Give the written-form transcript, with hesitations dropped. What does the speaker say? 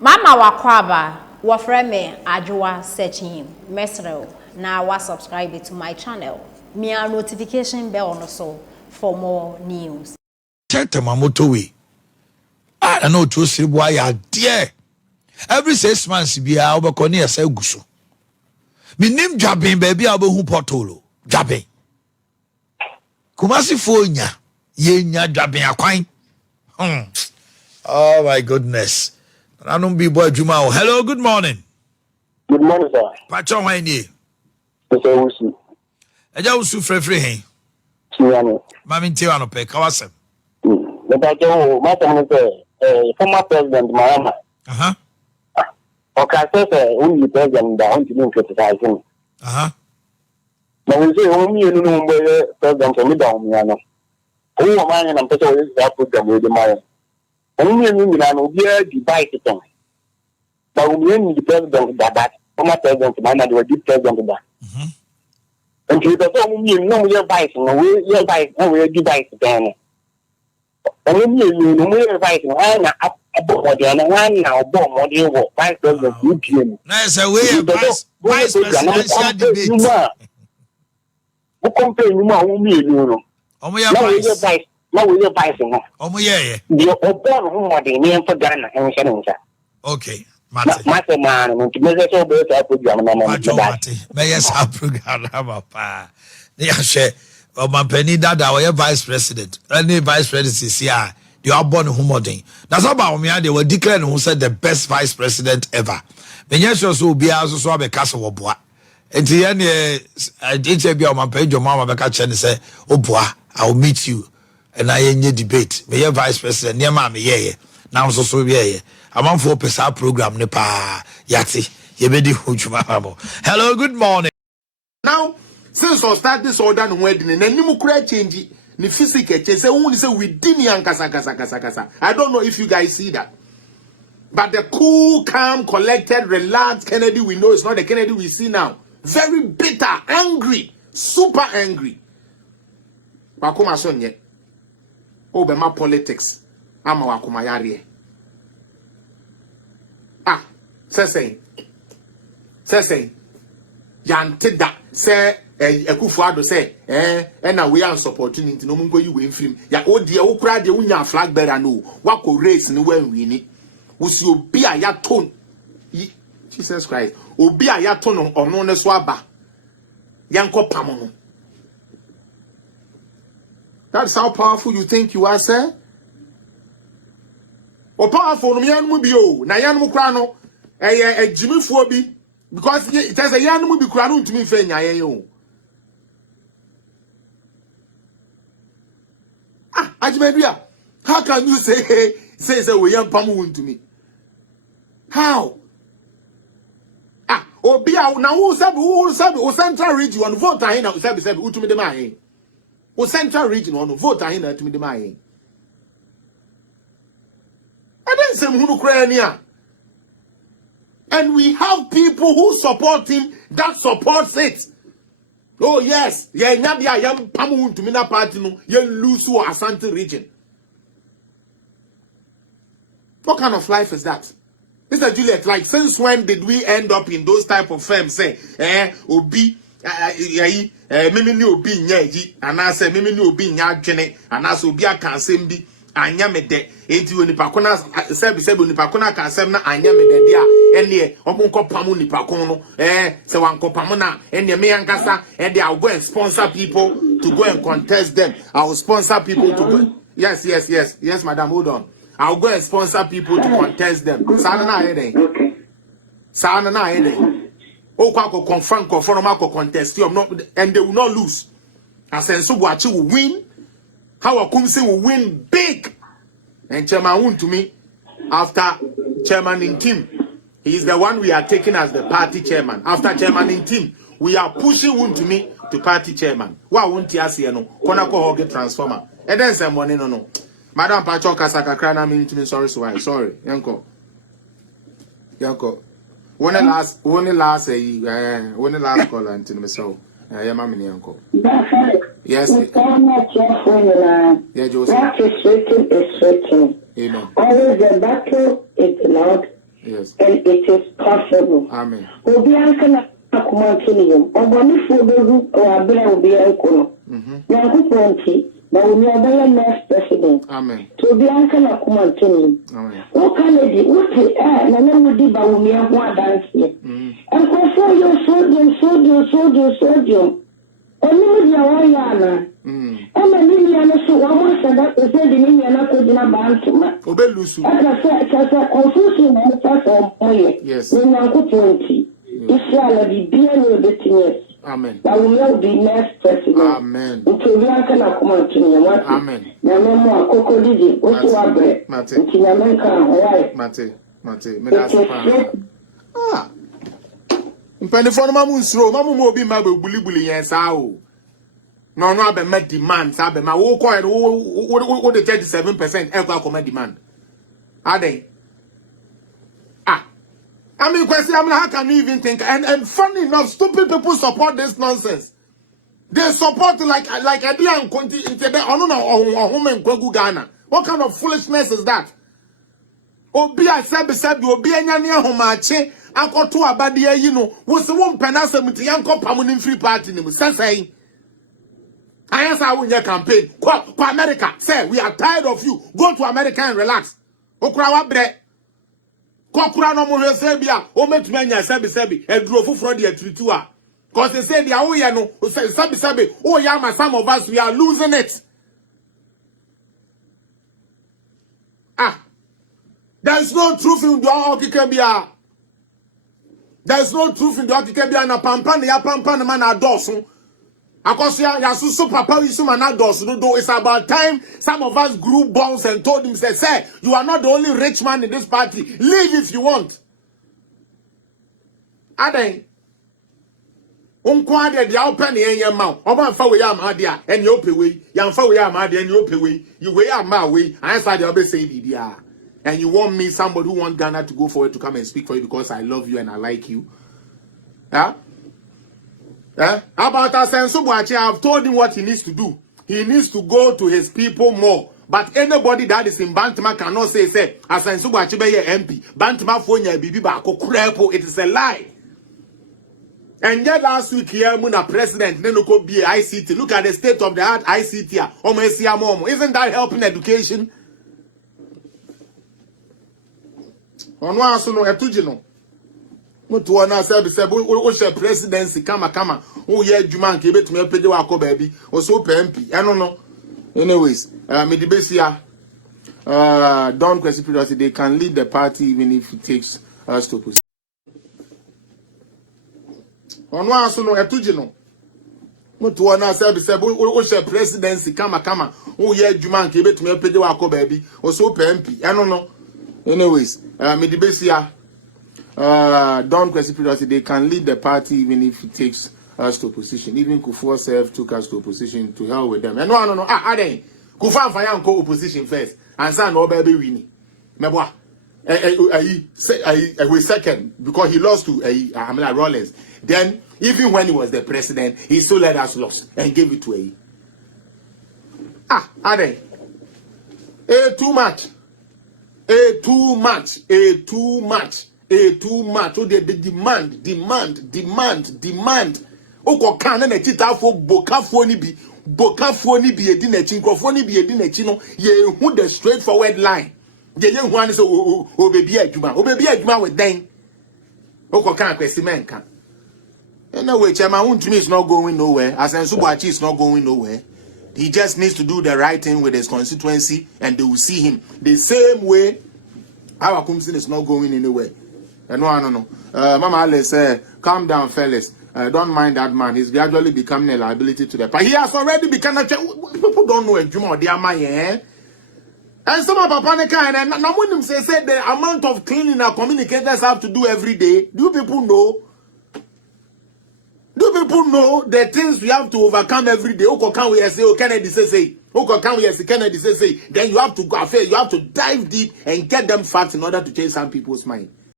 Mama wakwaba wafreme ajwa searching mesro na wa subscribe to my channel. Me a notification bell also for more news. Tetema motowe. I know to see why I dear. Every 6 months be a obekoni ese guso. Me name Jabin baby abehu portolo. Jabin. Kumasi fonya. Yenya Jabin akwan. Oh my goodness. I don't be boy Juma. Hello, good morning. Good morning, sir. Pacho wani. Mr. Wusu. Eja usu frefre hen. Sunyani. Mami ntiwa no pe kawasem. Pacho, my son is former president Mahama. Okay, say only president that want to be criticizing. But we say only you know president only Bawumia no. Who am I and Pacho is that program with the man. Only you know be a debate it. Bawumia the president that former president Mahama was the president that. And you don't know your vice, no way your vice, no way debate then. Only you know your vice, one up above the other one now, bomb what you want, vice president, UPM. Nice away, vice presidential debate. Who complain you more, only you know. Oh, my vice. No, your vice, no. Oh, yeah. The Obon who are the name for Ghana and Shannon. Okay. Master man, to measure so better, I put Ghana. Mayes, I program. They are share. Oh, my penny that our vice president. Any vice president here. You are born humoding. That's about me. They were declaring who said the best vice president ever. When you so be also a castle of bois. And the end, I did be on my page. Your mama catch and say, oh boy, I'll meet you. And I in your debate. May your vice president near mammy, yeah. Now so yeah. I'm on 4% program, Nepa Yati. Yebedi Hujumamo. Hello, good morning. Now, since I start this order and wedding, and then you could change the physical change. Say within young kasa. I don't know if you guys see that. But the cool, calm, collected, relaxed Kennedy we know is not the Kennedy we see now. Very bitter, angry, super angry. Wakuma sonye. Oh, be my politics. Ama wakuma yari. Say. Yantida say Ekufuado say and we are supporting no mungo you win film. Ya o dear o cry the unya flag bearer no. Wako race no when we need. Was you be a ya tone? Jesus Christ. Obi a ya tone on no swaba. Yanko pamono. That's how powerful you think you are, sir. O powerful no yan mu bio. Na yan mu kra no. Jimmy Fobi. Because it has a yan mu bi kra no ntumi fe nya yen. Ajimedua, how can you say we yan pamu to me? How? Obia na who sabi o central region on vote ahin na sabi utumi de ma hin. O central region on vote ahin na utumi de ma hin. I didn't say hunu kra ni a. And we have people who support him that supports it. Oh yes, yeah, Nabia yam pamu to mina party no, ye lose to Asante region. What kind of life is that? Mr. Juliet, like since when did we end up in those type of firms? Say, obi, mimi ni obi nyaji, and I say mimi ni obi nyajene, and I so be a kansembi, anya me de, enti we ni pakona, sebi ni pakona kansem na anya me de dia, enye, omunko pamu ni pakono, se wanko pamuna, enye me yankasa, and I'll go and sponsor people to go and contest them. I'll sponsor people to go. Yes, madam, hold on. I'll go and sponsor people to contest them. Sana na ede. Sana na ede. O kwa ko confront ko forma ko contest you not, and they will not lose. Asenso Boachi will win. How Akumsi will win big. And Chairman Wun to me, after Chairman in team, he is the one we are taking as the party chairman. After Chairman in team, we are pushing Wun to me to party chairman. Wa won't ya see no? Kona ko hoge transformer. And then someone no. Madam Pacho Kasaka Krana mean to me sorry. Yanko. When the last call until me so. Yeah, mammy uncle. Yes. Yeah, Joseph. What is written is written. Amen. Always the battle is loud, Yes. And it is possible. Amen. Obi ankana akumantiniyum. Oboni foberu wabira obi ankono. Nyankopɔnti Bawumia bɛyɛ next president. Amen. Obi ankana akumantiniyum. Amen. O Kennedy, what na na wudi Bawumia ho adanse. Nkɔfo yɛ sodium. Oni dia wa yana. Ama nini ana so wa mo sada se de nini ana ko dina bantuma. Obelusu. Ada se confusion na sa so moye. Yes. Ni Nyankopɔnti. Israel bibia no betinies. Amen. Bawumia will be next president. Amen. Ntobi aka na komantini yamati. Amen. Na memo akoko didi otu abre. Mate. Ntinya menka hoye. Mate. Me da sepa. Ah. Mpendefo no mamu nsuro, mamu mo obi ma be bulibuli yen sa o. No abe ma demand sa abe ma wo ko e wo de 37% e kwa ko ma demand. Aden. I mean, question, how can you even think? And funny enough, stupid people support this nonsense. They support like idea and conti Ghana. What kind of foolishness is that? Obi I said obi anyania homache anko to abade yi no wo se wo mpenasa muti yanko pamunin free party ni mu sasai. I answer our campaign. Go America. Say we are tired of you. Go to America and relax. Okra wa bre. Kokura no mo hwese bia o metuma nya sebi eduro fufuro de atiritu a cause they say dia wo ye no sebi o ya ma some of us we are losing it. There is no truth in the okikebia. There is no truth in the okikebia na pampa na man adoso. Akosia ya susu papa isu man adoso no. It's about time some of us grew balls and told him say you are not the only rich man in this party. Leave if you want. Aden unkwa de open yen ma oba fa we am adia and you pay we yan fa we am adia and you pay we you we am ma we answer the obe say bibia. And you want me, somebody who wants Ghana to go forward to come and speak for you because I love you and I like you. How about Asensubuachi? I've told him what he needs to do. He needs to go to his people more. But anybody that is in Bantama cannot say Asensubuachi be your MP. Bantama fonya bibi ba ko krepo. It is a lie. And yet last week here, Muna president, Nenoko be ICT. Look at the state of the art ICT. Isn't that helping education? Ono aso no etugino mutu ona se wo she presidency kama wo ye adwuma nke betumi apede wa akọ baabi o so MP eno no. Anyways me the besia don't question period they can lead the party even if it takes us to push. Ono aso no etugino mutu ona se wo she presidency kama wo ye adwuma nke betumi apede wa akọ baabi o so MP eno no. Anyways, me the besia don't question period they can lead the party even if it takes us to opposition. Even Kufuor self took us to opposition to hell with them. And no. Then Kufuor and co opposition first, and son no baby winning. Meboa, I second because he lost to Amila Rollins. Then even when he was the president, he still let us lose and gave it to then too much. Too much. Oh, the demand. Oko kan na chitafo bokafo ni bi edi na chi nkrofo ni bi edi na chi no ye hu the straightforward line. Ye hu an so obebi adwuma with den. Oko kan kwesi menka. Anyway, Chairman Wuntumi is not going nowhere. Asensubuachi is not going nowhere. He just needs to do the right thing with his constituency and they will see him the same way our Kumsin is not going anywhere. And no. Mama Ale said, calm down, fellas. Don't mind that man. He's gradually becoming a liability to the party. He has already become a people don't know a Juma they are my and some of Papanica and now when them say the amount of cleaning our communicators have to do every day. Do people know? Do people know the things we have to overcome every day? Oko can we say, oh Kennedy say. Oko can we say Kennedy say. Then you have to go affair. You have to dive deep and get them facts in order to change some people's mind.